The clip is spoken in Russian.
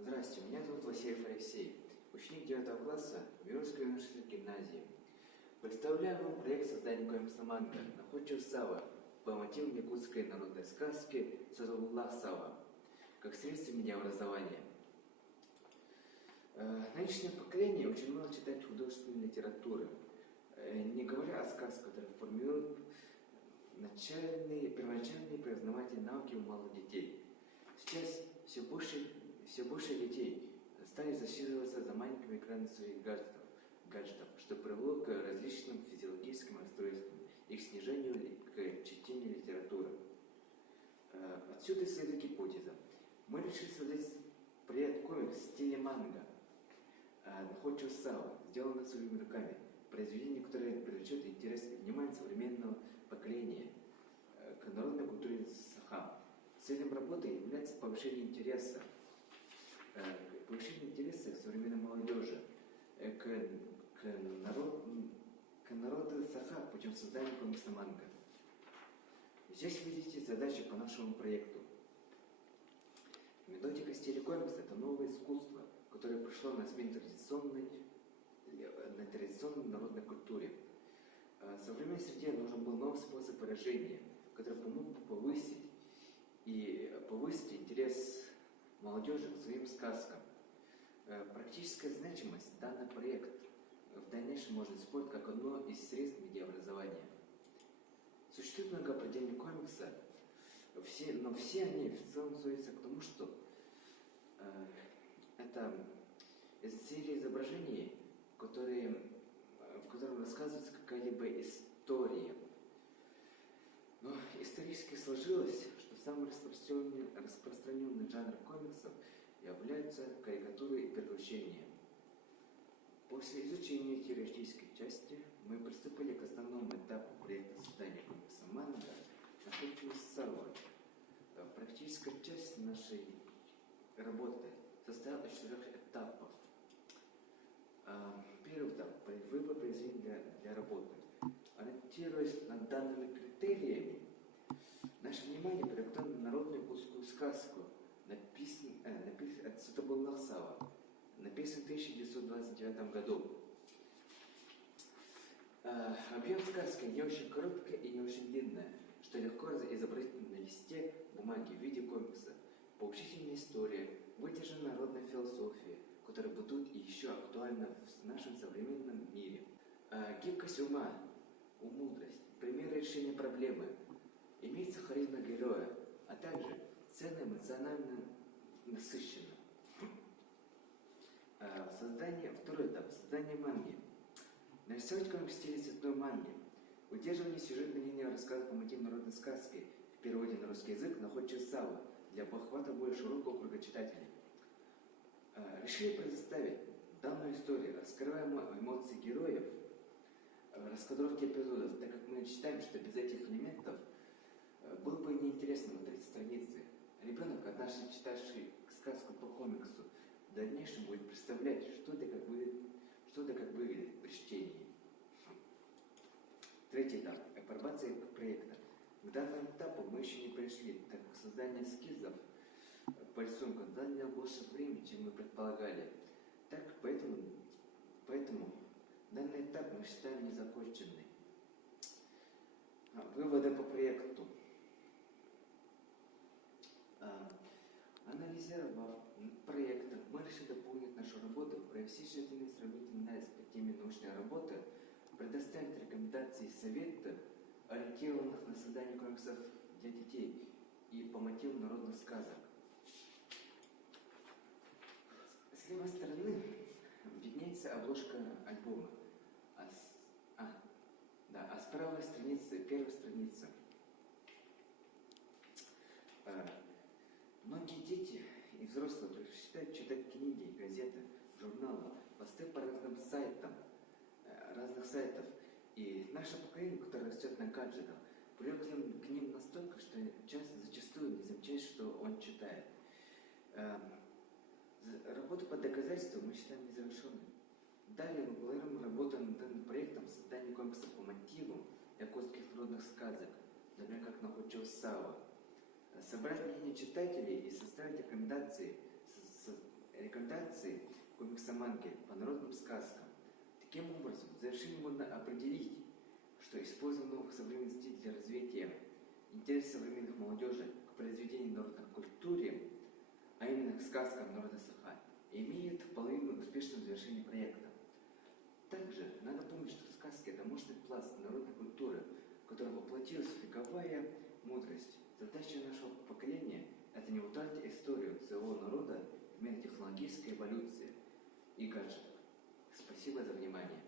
Здравствуйте, меня зовут Васильев Алексей, ученик 9 класса Мирской университетской гимназии. Представляю вам проект создания комикса манга «Находчивый Сава» по мотивам якутской народной сказки «Садовуллах Сава» как средство медиаобразования. Нынешнее поколение очень мало читает художественной литературы, не говоря о сказках, которые формируют первоначальные познавательные навыки у малых детей. Сейчас все больше детей стали засиживаться за маленькими экранами своих гаджетов, что привело к различным физиологическим расстройствам и к снижению к чтению литературы. Отсюда следует гипотеза. Мы решили создать проект комикс в стиле манга «Находчивый Сава», сделанный своими руками, произведение, которое привлечет интерес и внимание современного поколения к народной культуре Саха. Целью работы является повышение интереса современной молодежи к народу Саха путем создания комикса манга. Здесь видите задачи по нашему проекту. Методика стиля комикса – это новое искусство, которое пришло на смену традиционной народной культуре. В современной среде нужен был новый способ выражения, который помог повысить интерес молодежи к своим сказкам. Практическая значимость данный проект в дальнейшем можно использовать как одно из средств медиаобразования. Существует много определений комикса, но все они в целом сводятся к тому, что это серия изображений, в котором рассказывается какая-либо история. Но исторически сложилось, что самый распространенный жанр комиксов являются карикатуры и приключения. После изучения теоретической части мы приступили к основному этапу проекта создания комикса манга «Находчивый Сава». Практическая часть нашей работы состояла из 4 этапов. Первый этап – выбор произведения для работы. Ориентируясь над данными критериями, наше внимание привлечено на народную якутскую сказку, «Садовуллах Сава», написанную в 1929 году. Объем сказки не очень короткая и не очень длинная, что легко изобразить на листе бумаги в виде комикса. Поучительная история, выдержанная народная философия, которая бытует и еще актуальна в нашем современном мире. Гибкость ума, мудрость, примеры решения проблемы, имеется харизма героя, а также ценно эмоционально насыщенно. Второй этап – создание манги. Нарисовать комикс в стиле цветной манги. Удерживание сюжетной линии рассказа по мотивам народной сказки в переводе на русский язык «Находчивый Сава» для охвата более широкого круга читателей. Решили предоставить данную историю, раскрывая эмоции героев в раскадровке эпизодов, так как мы считаем, что без этих элементов было бы неинтересно смотреть страницы. Ребенок, однажды читавший сказку по комиксу, в дальнейшем будет представлять, что да как выглядит при чтении. Третий этап – апробация проекта. К данному этапу мы еще не пришли, так как создание эскизов по рисункам заняло больше времени, чем мы предполагали. Поэтому данный этап мы считаем незаконченным. Выводы по проекту. Анализировав проект, мы решили дополнить нашу работу, провести тщательный сравнительный анализ по теме научной работы, предоставить рекомендации и советы, ориентированных на создание комиксов для детей и по мотивам народных сказок. С левой стороны виднеется обложка альбома, а с правой страницы, первая страница. Многие дети и взрослые предпочитают читать книги, газеты, журналы, посты по разных сайтов. И наше поколение, которое растет на гаджетах, привыкло к ним настолько, что зачастую не замечает, что он читает. Работу по доказательству мы считаем незавершенной. Далее мы планируем работу над данным проектом создания комикса по мотивам якутских народных сказок, например, как «Находчивый Сава». Собрать мнение читателей и составить рекомендации рекомендации комиксоманги по народным сказкам. Таким образом, в завершении можно определить, что использование новых современных стилей для развития интереса современных молодежи к произведениям народной культуры, а именно к сказкам народа Саха, имеет половину успешного завершения проекта. Также надо помнить, что сказки – это мощный пласт народной культуры, в котором воплотилась вековая мудрость. Задача нашего поколения – это не утратить историю своего народа в мире технологической эволюции и гаджетов. Спасибо за внимание.